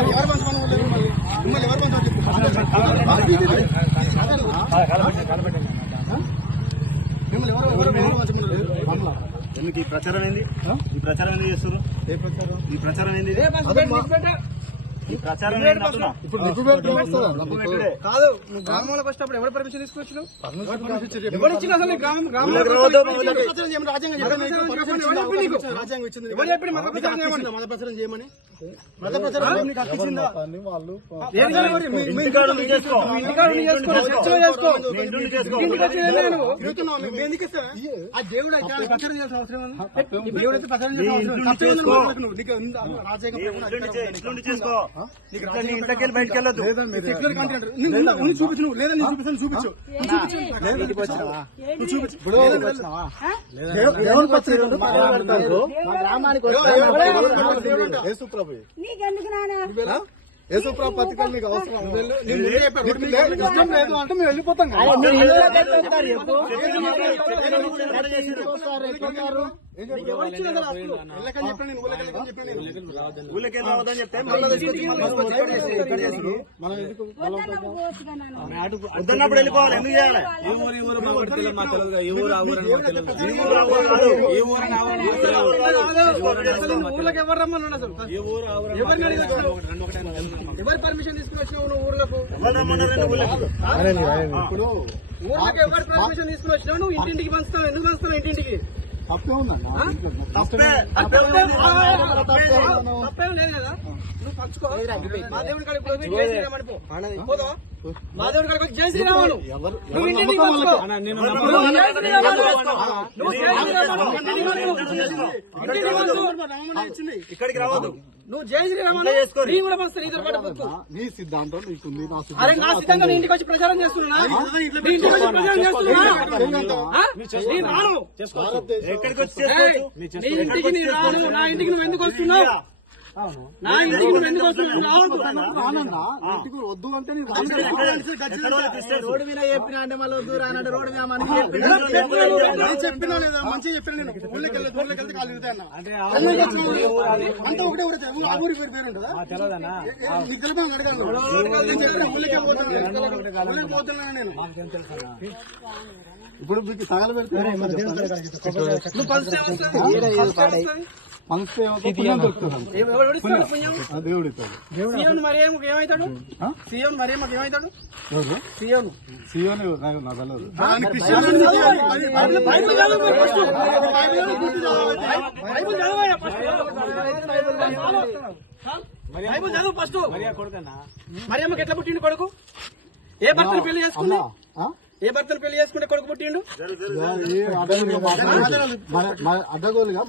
ఎవరు పంచమని మిమ్మల్ని? ఎవరు పంచమని మిమ్మల్ని ఎవరు ఎవరు పంచమన్నారు? ఎందుకు ఈ ప్రచారం ఏంది ఈ ప్రచారం ఏంది చేస్తారు ఏ ఈ ప్రచారం ఏంది ప్రచారం. కాదు నువ్వు గ్రామంలోకి వచ్చినప్పుడు ఎవరు పర్మిషన్. ఎవరు ఇచ్చిన అసలు చేయమని రాజ్యాంగం. మత ప్రచారం ఇచ్చింది. ఎవరు మత చేయమని? మత ప్రచారం చేయమని? మత ప్రచారం నీకు హక్కు ఇచ్చిందా? దేవుడు అయితే ప్రచారం చేసుకో. రాజ్యాంగం ఇంట్లోకి బయటకు చూపించు నువ్వు. లేదా నేను చూపిస్తాను చూపించు యేసుప్రభు పథకాలు నీకు అవసరం ఇష్టం లేదు అంటే మేము వెళ్ళిపోతాం వెళ్ళిపోవాలి ఊర్లోకి ఎవరు రమ్మన్నాడు అసలు ఎవరిని అడిగి వచ్చినావు? ఎవరు పర్మిషన్ తీసుకుని వచ్చినావు నువ్వు ఊర్లకు ఎవరు ఊర్లోకి ఎవరు పర్మిషన్ తీసుకుని వచ్చినావు నువ్వు ఇంటింటికి పంచుతావు ఎందుకు పంచుతావు ఇంటింటికి తప్పే ఉందన్న తప్పే తప్పేం లేదు కదా పంచుకో. మా దేవుడి కాడికి పోయి జై శ్రీరామ్ అని పో. పోదావా? మా దేవుడి కాడికి వచ్చి జై శ్రీరామ్ అను. నువ్వు పంచుకో. నువ్వు జై శ్రీరామ్ పంచు. ఇక్కడికి రావద్దు. నువ్వు జై శ్రీరామ్. నీ కూడా పంచుతా నీతో పాటు పొత్తు. నీ సిద్ధాంతం నీకుంది నా అరే నా సిద్ధంగా ఇంటికి వచ్చి ప్రచారం చేస్తున్నా? నీ ఇంటికి వచ్చి ప్రచారం చేస్తున్నా? ఆ? నేను రాను ఎక్కడికి వచ్చి ఏయ్, చేసుకోవచ్చు? నీ ఇంటికి నేను రాను నా ఇంటికి నువ్వు ఎందుకు వస్తున్నావు? నా ఇంటికి నువ్వు ఎందుకు వస్తున్నావు? రాను. రానన్నా ఇంటికి వద్దు అంటే నేను? రోడ్డు మీద చెప్పిన అంటే మళ్ళీ వద్దు రానంటే రోడ్డు మీద మనకి నేను చెప్పినా లేదా? మంచిగా చెప్పినా నేను. ఊళ్ళకి వెళ్ళదు ఊళ్ళకి వెళ్తే కాలు ఇరుగుతాయి అన్న. అంతా ఒకటే ఊరే చెప్పు. ఆ ఊరి పేరు పేరు ఉంటుందా? ఏ- ఏ- నీకు తెలిపి నన్ను అడగాను నేను చెప్పిన ఊళ్ళకి పోతున్నాను. నేను. ఇప్పుడు మీకు నువ్వు? మనసు దేవుడు సీఎం మరేమకు ఏమవుతాడు సీఎం మరేమకు ఏమవుతాడు ఎవరు? సీఎం. సీఎం నాకు నాకు తెలియదు. బైబిల్ చదువు మరి? ఫస్ట్. ఫస్ట్. మరియమ్మకి ఎట్లా పుట్టిండు కొడుకు? ఏ భర్తను పెళ్ళి చేసుకుంది? ఆ? ఏ భర్తను పెళ్ళి చేసుకుంటే కొడుకు పుట్టిండు? అడ్డగోలుగా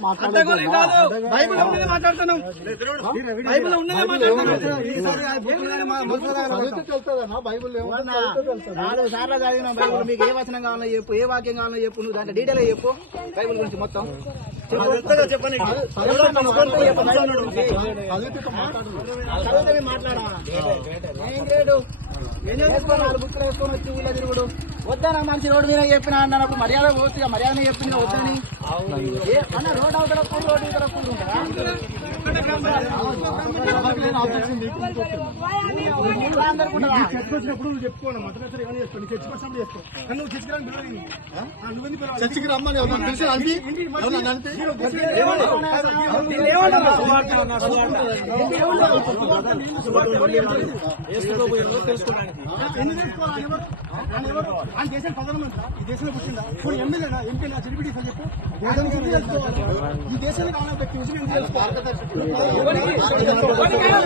బైబిల్ మాట్లాడుతున్నాం. బైబిల్ ఉన్నదే మాట్లాడుతున్నాం. నాలుగు సార్లు చదివిన బైబుల్ మీకు ఏ వచనం కావాలో చెప్పు ఏ వాక్యం కావాలో చెప్పు నువ్వు దాంట్లో డీటెయిల్ చెప్పు. బైబుల్ గురించి మొత్తం. చెప్పండి తిరుగుడు వద్దనా మంచి రోడ్డు మీద చెప్పిన అన్నప్పుడు మర్యాద పోతుంది మర్యాద చెప్పింది వద్దని ఏ, అన్న రోడ్ అవతల రోడ్డు ఇతర చెప్పుకోను మత ప్రచారం ఏమైనా చేసుకో నీకు వచ్చినప్పుడు చేసుకో కానీ నువ్వు రమ్మని తెలిసి దేశం ప్రధానమంత్రి ఈ దేశంలో పుట్టిందా ఇప్పుడు ఎమ్మెల్యేనా? ఎంపీనా సెలబ్రిటీ చెప్పు. ఈ దేశానికి కావాలని వ్యక్తి విషయం తెలుసుకోవాలి?